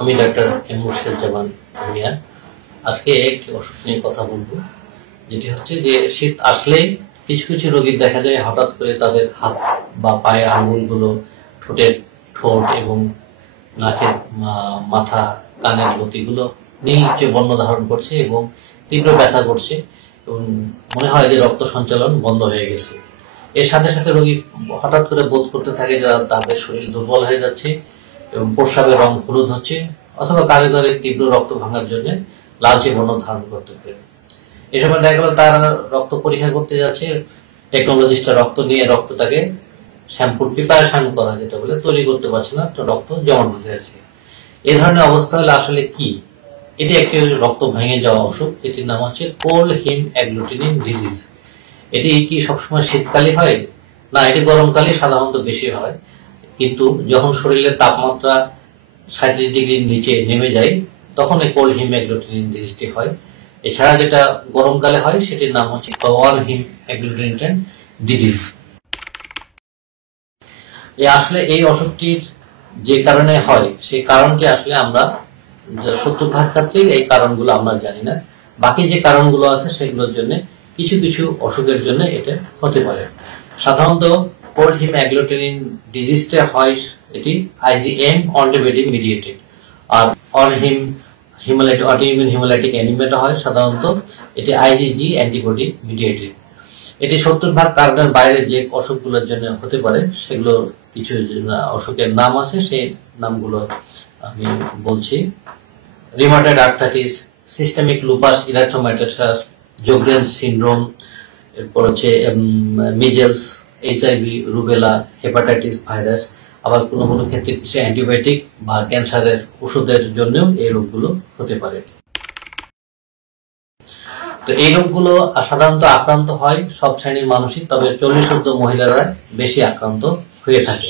আমি doctor M Murshiduzzaman Bhuiyan. আজকে একটি অসুখ নিয়ে কথা বলবো, যেটি হচ্ছে যে শীত আসলেই কিছু কিছু রোগীর দেখা যায় হঠাৎ করে তাদের হাত বা পায়ের আঙ্গুলগুলো, ঠোঁট এবং নাকের মাথা, কানের লতিগুলো নীলচে বর্ণ ধারণ করছে এবং তীব্র ব্যথা করছে এবং মনে হয় যে রক্ত সঞ্চালন বন্ধ হয়ে গেছে। এর সাথে সাথে রোগী হঠাৎ করে বোধ করতে থাকে যে তাদের শরীর দুর্বল হয়ে যাচ্ছে এবং প্রস্রাবের রং হলুদ হচ্ছে, অথবা কারো কারো তীব্র রক্ত ভাঙার জন্য লালচে বর্ণ ধারণ করতে পারে। এই সময় দেখা গেল তারা রক্ত পরীক্ষা করতে যাচ্ছে, টেকনোলজিস্টরা রক্ত নিয়ে রক্তটাকে প্রিপারেশন করা যেটা বলে তৈরি করতে পারছে না, তো রক্ত জমাট বেঁধে আছে। এই ধরনের অবস্থা হলে আসলে কি? এটি একটি রক্ত ভেঙে যাওয়া অসুখ, এটির নাম হচ্ছে কোল্ড হিম অ্যাগ্লুটিনিন ডিজিজ। এটি কি সবসময় শীতকালে হয়? না, এটি গরমকালে সাধারণত বেশি হয়, কিন্তু যখন শরীরের তাপমাত্রা 37 ডিগ্রির নিচে নেমে যায় তখন এই কোল্ড হিম অ্যাগ্লুটিনিন ডিজিজটি হয়। এছাড়া যেটা গরমকালে হয় সেটির নাম হচ্ছে ওয়ার্ম হিম অ্যাগ্লুটিনিন ডিজিজ। আসলে এই অসুখটির যে কারণে হয় সেই কারণটি আসলে আমরা 70% ক্ষেত্রে এই কারণগুলো আমরা জানি না। বাকি যে কারণগুলো আছে সেগুলোর জন্য কিছু কিছু অসুখের জন্য এটা হতে পারে। সাধারণত কোল্ড হিম অ্যাগ্লুটিনিন ডিজিজটা হয় এটি আইজিএম অ্যান্টিবডি মিডিয়েটেড, আর অটোইমিউন হিমোলাইটিক অ্যানিমিয়াটা হয় সাধারণত এটি আইজিজি অ্যান্টিবডি মিডিয়েটেড। এটি 70% কারণের বাইরে যে অসুখগুলোর জন্য হতে পারে সেগুলো কিছু অসুখের নাম আছে, সেই নামগুলো আমি বলছি। Rheumatoid arthritis, systemic lupus erythematosus, Sjogren syndrome, এরপর হচ্ছে measles, HIV, rubella, hepatitis virus. আবার কোনো কোনো ক্ষেত্রে কিছু অ্যান্টিবায়োটিক বা ক্যান্সারের ওষুধের জন্যও এই রোগগুলো হতে পারে। তো এই রোগগুলো সাধারণত আক্রান্ত হয় সব শ্রেণীর মানুষই, তবে 40-50 মহিলারা বেশি আক্রান্ত হয়ে থাকে।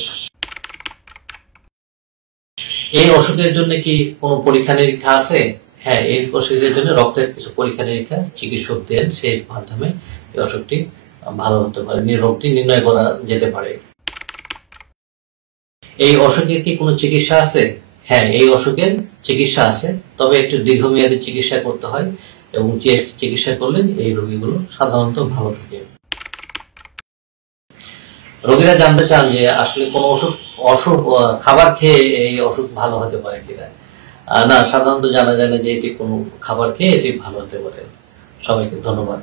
এই অসুখের জন্য কি কোনো পরীক্ষা নিরীক্ষা আছে? হ্যাঁ, এই অসুখের জন্য রক্তের কিছু পরীক্ষা নিরীক্ষা চিকিৎসক দেন, সেই মাধ্যমে এই অসুখটি ভালো হতে পারে, রোগটি নির্ণয় করা যেতে পারে। এই অসুখের কি কোনো চিকিৎসা আছে? হ্যাঁ, এই অসুখের চিকিৎসা আছে, তবে একটু দীর্ঘমেয়াদী চিকিৎসা করতে হয় এবং চিকিৎসা করলে এই রোগীগুলো সাধারণত ভালো থাকে। রোগীরা জানতে চান যে আসলে কোন অসুখ খাবার খেয়ে এই অসুখ ভালো হতে পারে কিনা। না, সাধারণত জানা যায় না যে এটি কোনো খাবার খেয়ে এটি ভালো হতে পারে। সবাইকে ধন্যবাদ।